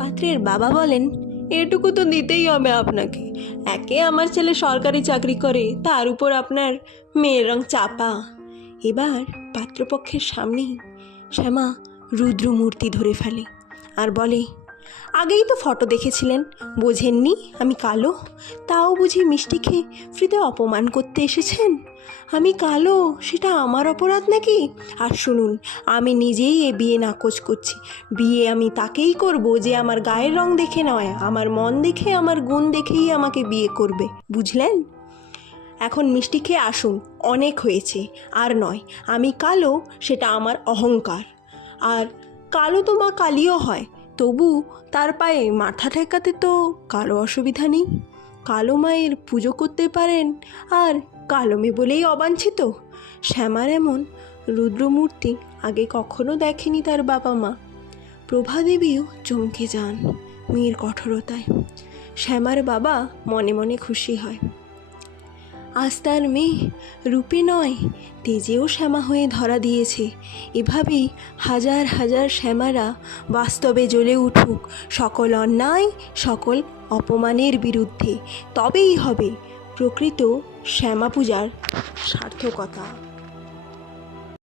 পাত্রের বাবা বলেন, এটুকু তো দিতেই হবে আপনাকে। একে আমার ছেলে সরকারি চাকরি করে, তার উপর আপনার মেয়ের রং চাপা। এবার পাত্রপক্ষের সামনেই শ্যামা রুদ্রমূর্তি ধরে ফেলে আর বলে আগেই তো ফটো দেখেছিলেন। বোঝেননি আমি কালো? তাও বুঝি মিষ্টি খেয়ে ফ্রিতে অপমান করতে এসেছেন? আমি কালো, সেটা আমার অপরাধ নাকি? আর শুনুন, আমি নিজেই এ বিয়ে নাকচ করছি। বিয়ে আমি তাকেই করব যে আমার গায়ের রং দেখে নয়, আমার মন দেখে, আমার গুণ দেখেই আমাকে বিয়ে করবে। বুঝলেন? এখন মিষ্টি খেয়ে আসুন, অনেক হয়েছে, আর নয়, আমি কালো, সেটা আমার অহংকার। আর কালো তো মা কালিও হয় তবু তার পায়ে মাথা ঠেকাতে তো কারও অসুবিধা নেই। কালো মায়ের পুজো করতে পারেন আর কালো মেয়ে বলেই অবাঞ্ছিত। শ্যামার এমন রুদ্রমূর্তি আগে কখনো দেখেনি তার বাবা মা। প্রভাদেবীও চমকে যান মেয়ের কঠোরতায়। শ্যামার বাবা মনে মনে খুশি হয়। আজ তার মেয়ে রূপে নয়, তেজেও শ্যামা হয়ে ধরা দিয়েছে। এভাবেই হাজার হাজার শ্যামারা বাস্তবে জ্বলে উঠুক সকল অন্যায়, সকল অপমানের বিরুদ্ধে। তবেই হবে প্রকৃত শ্যামা পূজার সার্থকতা।